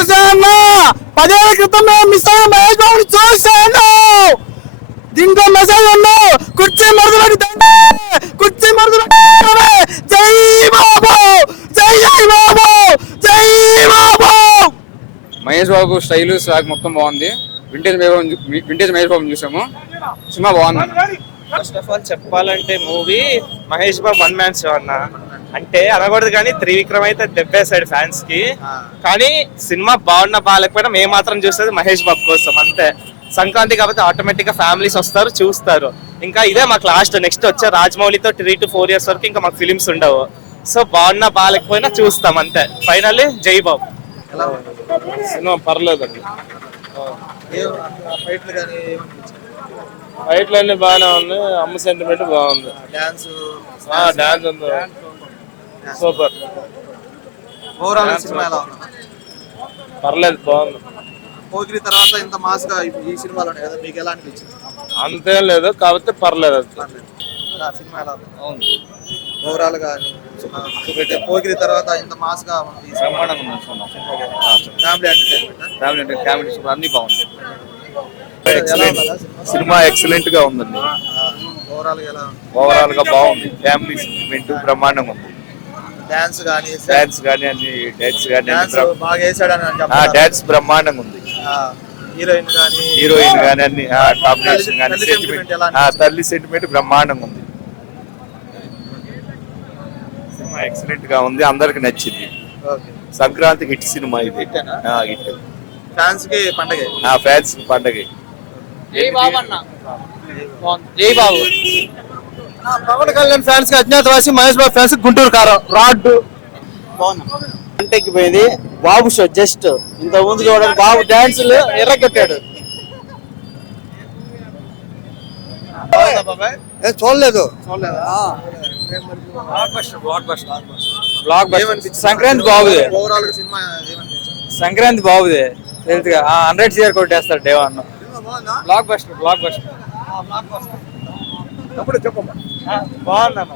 చూసాను 10 ఏళ్ల క్రితం మేము మిస్ అయిన మహేష్ బాబుని చూశాను. దీంట్లో మెసేజ్ ఉంది, కుర్చీ మరుదులు కుర్చీ మరుదులు. జై బాబు, జై జై బాబు, జై బాబు. మహేష్ బాబు స్టైల్ స్వాగ్ మొత్తం బాగుంది. వింటేజ్ మహేష్ బాబు చూసాము, సినిమా బాగుంది. ఫస్ట్ ఆఫ్ ఆల్ చెప్పాలంటే movie Mahesh Babu one man show అన్న అంటే అనకూడదు, కానీ త్రివిక్రమ్ అయితే దెబ్బేశాడు ఫ్యాన్స్ కి. కానీ సినిమా బాగున్నా బాగాలేకపోయినా మేము మాత్రం చూసేది మహేష్ బాబు కోసం అంతే. సంక్రాంతి కాబట్టి ఆటోమేటిక్ గా ఫ్యామిలీస్ వస్తారు చూస్తారు. ఇంకా ఇదే మాకు లాస్ట్, నెక్స్ట్ వచ్చే రాజమౌళితో 3 to 4 years వరకు ఇంకా మాకు ఫిలిమ్స్ ఉండవు. సో బాగున్నా బాగాలేకపోయినా చూస్తాం అంతే. ఫైనల్లీ జై బాబు. సినిమా పర్లేదండి, ఫైట్లు అన్ని బాగానే ఉంది. అమ్మ సెంటిమెంట్ బాగుంది, డాన్స్ ఉంది, సూపర్. పర్లేదు, బాగుంది. పోకిరి తర్వాత ఇంత మాస్ గా ఈ సినిమాలో కదా, మీకు ఎలా అనిపించింది? అంతేం లేదు, కాబట్టి పర్లేదు. సినిమా ఎలా ఉంది ఓవరాల్ గా? పోకిరి తర్వాత ఇంత మాస్ గా అన్ని బాగుంది. సినిమా ఎక్సలెంట్ గా ఉందండి. ఓవరాల్ గా బాగుంది. ఫ్యామిలీ సెంటిమెంట్ బ్రహ్మాండంగా ఉంది. డాన్స్ కానీ అన్ని డాన్స్ బ్రహ్మాండంగా ఉంది. హీరోయిన్ కానీ అన్ని కాంబినేషన్ కానీ తల్లి సెంటిమెంట్ బ్రహ్మాండంగా ఉంది. సినిమా ఎక్సలెంట్ గా ఉంది, అందరికి నచ్చింది. సంక్రాంతి హిట్ సినిమా ఇది. హిట్ ఫ్యాన్స్ కి పండగ. జై బాబు అన్న, జై బాబు. పవన్ కళ్యాణ్ ఫ్యాన్స్ కి అజ్ఞాతవాసి, మహేష్ బాబు ఫ్యాన్స్ కి గుంటూరు కారం రాడ్. పోయింది బాబు షో. జస్ట్ ఇంత ముందు చూడండి, బాబు డాన్సులు ఎర్రగొట్టాడు. చూడలేదు. సంక్రాంతి బాగుంది. సంక్రాంతి బాగుంది, తెలుసుగా 100 CR కొట్టేస్తాడు డే 1. Block buster. చెప్పమ్మా. బాగుందన్న.